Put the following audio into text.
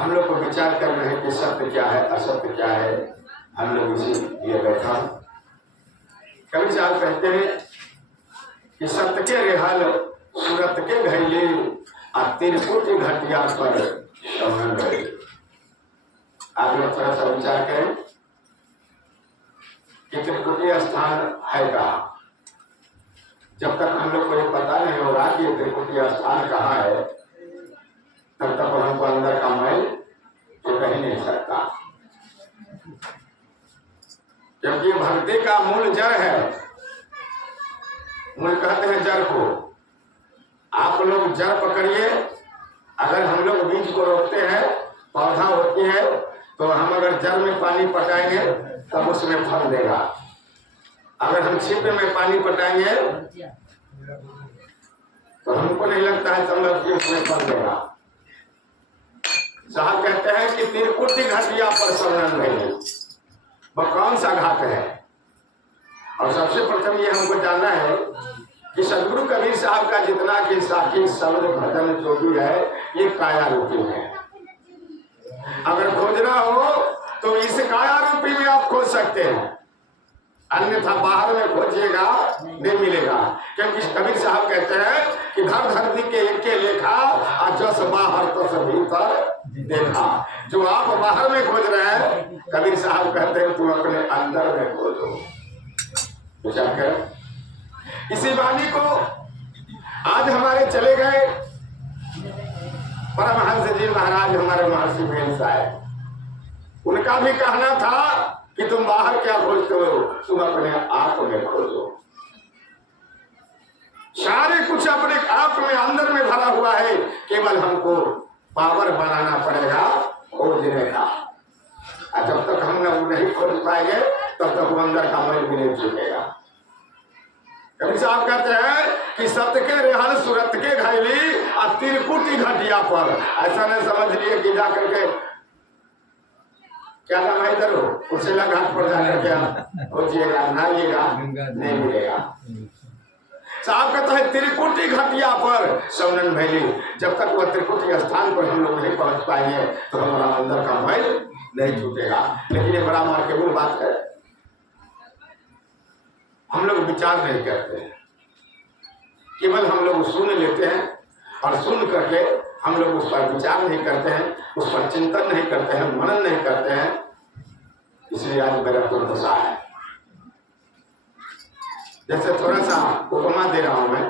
हम लोग को विचार कर रहे हैं कि सत्य क्या है, असत्य क्या है। हम लोग इसी लिए बैठा। कवि साहब कहते हैं कि सत्य के रेहाल सूरत के घैले आ तिरकुट घटिया पर शवन गए। आप लोग थोड़ा सा विचार करें कि त्रिकुटीय स्थान है कहाँ। जब तक हम लोग को ये पता नहीं होगा कि ये त्रिकुटीय स्थान कहाँ है, तब तक हमको अंदर का मैल तो कह नहीं सकता। क्योंकि भक्ति का मूल जड़ है। मूल कहते हैं जड़ को। आप लोग जड़ पकड़िए। अगर हम लोग बीज को रोकते हैं, पौधा होती है, तो हम अगर जड़ में पानी पटाएंगे तब उसमें फल देगा। अगर हम छिपे में पानी पटाएंगे तो हमको नहीं लगता है संभव कि उसमें फल देगा। साहब कहते हैं कि तिरकुटी घटिया पर शरण नहीं। वह कौन सा घाट है? और सबसे प्रथम ये हमको जानना है कि सदगुरु कबीर साहब का जितना कि साखी शब्द भजन जो भी है, ये काया रूपी है। अगर खोजना हो तो इस काया रूपी में आप खोज सकते हैं, अन्यथा बाहर में खोजिएगा नहीं मिलेगा। क्योंकि कबीर साहब कहते हैं कि धर धरती के एक के लेखा और जस बाहर तस भीतर देखा। जो आप बाहर में खोज रहे हैं, कबीर साहब कहते हैं तुम अपने अंदर में खोजो। विचार कर। इसी वाणी को आज हमारे चले गए परमहंस जी महाराज, हमारे महर्षि भेल साहब, उनका भी कहना था कि तुम बाहर क्या खोजते हो, तुम अपने आप में खोजो। सारे कुछ अपने आप में अंदर में भरा हुआ है, केवल हमको पावर बनाना पड़ेगा खोजने का। और जब तक हम नहीं खोज पाएंगे तब तक वो अंदर का मन भी नहीं छूटेगा। कवि साहब कहते हैं कि सत्य के रेहल सूरत के घैली और तिरकुटी घटिया पर। ऐसा नहीं समझ लिए कि जाकर के क्या नाम है इधर हो कुर्सेला घाट पर जाकर क्या खोजिएगा, नहाइएगा, नहीं मिलेगा। साहब कहता है त्रिकुटी घटिया पर शवनन भैली। जब तक वह त्रिकुटी स्थान पर हम लोग नहीं पहुंच पाएंगे तो हमारा अंदर का मैल नहीं छूटेगा। लेकिन ये बड़ा मार्केबल बात है, हम लोग विचार नहीं करते हैं, केवल हम लोग सुन लेते हैं और सुन करके हम लोग उस पर विचार नहीं करते हैं, उस पर चिंतन नहीं करते हैं, मनन नहीं करते हैं। इसलिए आज मेरा दुर्दशा है। जैसे थोड़ा सा उपमा दे रहा हूं मैं